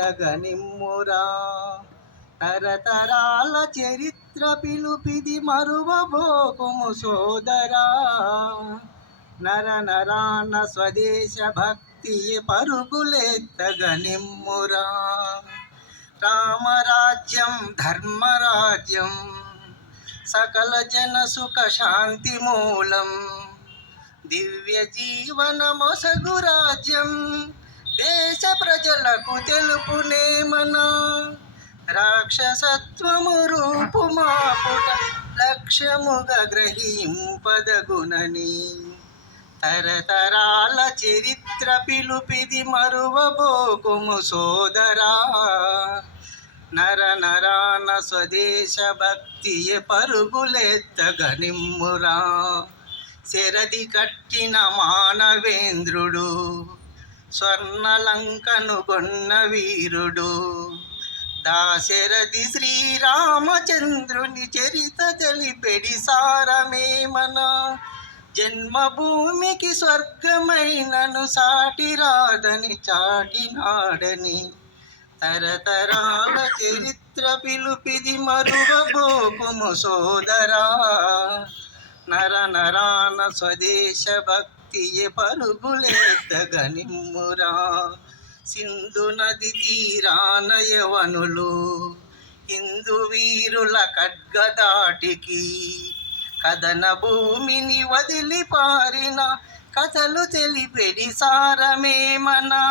పరుగులెత్తగనిమ్మురా తరతరాల చరిత్ర పిలుపిది మరువబోకుము సోదరా. నర నరాన స్వదేశ భక్తి పరుగులెత్తగనిమ్మురా రామరాజ్యం ధర్మరాజ్యం సకల జన సుఖ శాంతి మూలం దివ్య జీవన మొసగు రాజ్యం. దేశ ప్రజలకు తెలుపునేమన రాక్షసత్వము రూపు మాపుట లక్ష్యముగా గ్రహింపదగునని. తరతరాల చరిత్ర పిలుపిది మరువబోకుము సోదరా. నర నరాన స్వదేశ భక్తియే పరుగులెత్తగనిమ్మురా. శరది కట్టిన మానవేంద్రుడు స్వర్ణలంకను కొన్న వీరుడు. దాశరథి శ్రీరామచంద్రుని చరిత తెలిపెడి సారమేమన జన్మభూమికి స్వర్గమైనను సాటి రాదని చాటినాడని తరతరాల చరిత్ర పిలుపిది మరువబోకుము సోదరా. నర నరాన స్వదేశ భక్తియే పరుగులెత్తగనిమ్మురా సింధు నది తీరాన యవనులు హిందు వీరుల ఖడ్గదాటికి కథన భూమిని వదిలి పారిన కథలు తెలిపెడి సారమేమనా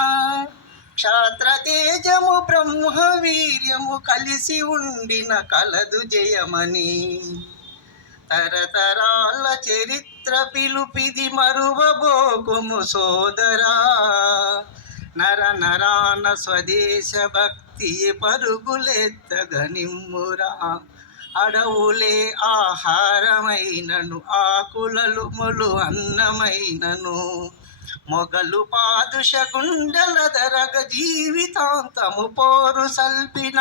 క్షాత్ర తేజము బ్రహ్మ వీర్యము కలిసి ఉండిన కలదు జయమని. తరతరాల చరిత్ర పిలుపిది మరువబోకుము సోదరా. నర నరాన స్వదేశ భక్తి పరుగులెత్తగనిమ్మురా. అడవులే ఆహారమైనను ఆకులలు మొలు అన్నమైనను. మొగలు పాదుష గుండెల దరగ జీవితాంతము పోరు సల్పిన.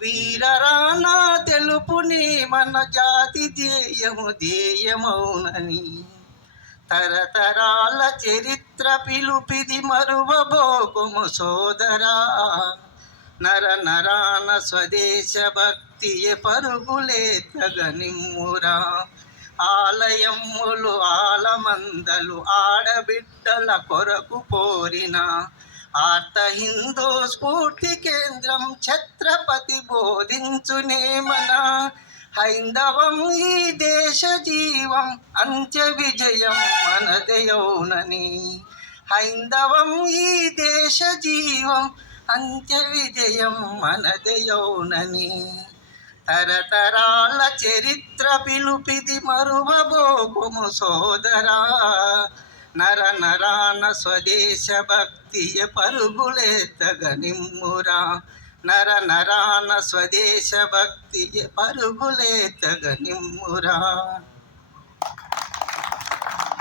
వీరరానా తెలుపునే మన జాతి ధ్యేయము ధ్యేయమౌనని తరతరాల చరిత్ర పిలుపిది మరువబోకుము సోదరా. నర నరాన స్వదేశ భక్తియ పరుగులేతగనిమ్మురా ఆలయములు ఆలమందలు ఆడబిడ్డల కొరకు పోరిన. ఆర్త హిందూ స్ఫూర్తి కేంద్రం ఛత్రపతి బోధించునేమనా. హైందవం ఈ దేశ జీవం అంత్య విజయం మనదయౌనని హైందవం ఈ దేశ జీవం అంత్య విజయం మనదయౌనని తరతరాల చరిత్ర పిలుపిది మరువబోకుము సోదరా. నర నరాన స్వదేశ భక్తియ పరుగులెత్తగనిమ్మురా నర నరాన స్వదేశ భక్తి భక్తియ పరుగులెత్తగనిమ్మురా